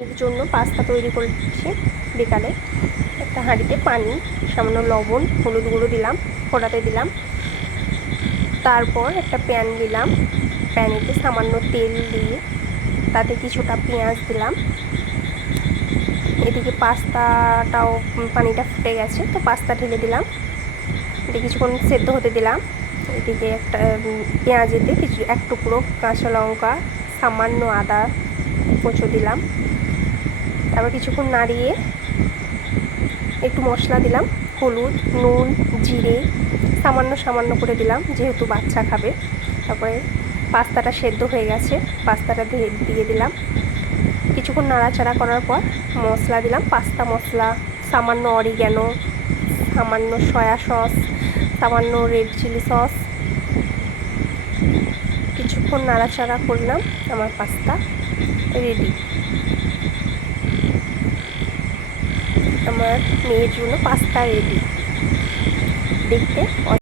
এর জন্য পাস্তা তৈরি করেছি। বিকালে একটা হাঁড়িতে পানি, সামান্য লবণ, হলুদ গুঁড়ো দিলাম, ফোটাতে দিলাম। তারপর একটা প্যান দিলাম, প্যানেতে সামান্য তেল দিয়ে তাতে কিছুটা পেঁয়াজ দিলাম। এদিকে পাস্তাটাও পানিটা ফুটে গেছে, তো পাস্তা ঢেলে দিলাম। এটা কিছুক্ষণ সেদ্ধ হতে দিলাম। এদিকে একটা পেঁয়াজেতে এক টুকরো কাঁচা লঙ্কা, সামান্য আদা কুচো দিলাম। তারপর কিছুক্ষণ নাড়িয়ে একটু মশলা দিলাম, হলুদ, নুন, জিরে সামান্য করে দিলাম, যেহেতু বাচ্চা খাবে। তারপরে পাস্তাটা সেদ্ধ হয়ে গেছে, পাস্তাটা দিয়ে দিলাম। কিছুক্ষণ নাড়াচাড়া করার পর মশলা দিলাম, পাস্তা মশলা, সামান্য অরিগ্যানো, সামান্য সয়া সস, সামান্য রেড চিলি সস। কিছুক্ষণ নাড়াচাড়া করলাম, আমার পাস্তা রেডি। আমার মেয়ের জন্য পাস্তা রেডি। দেখতে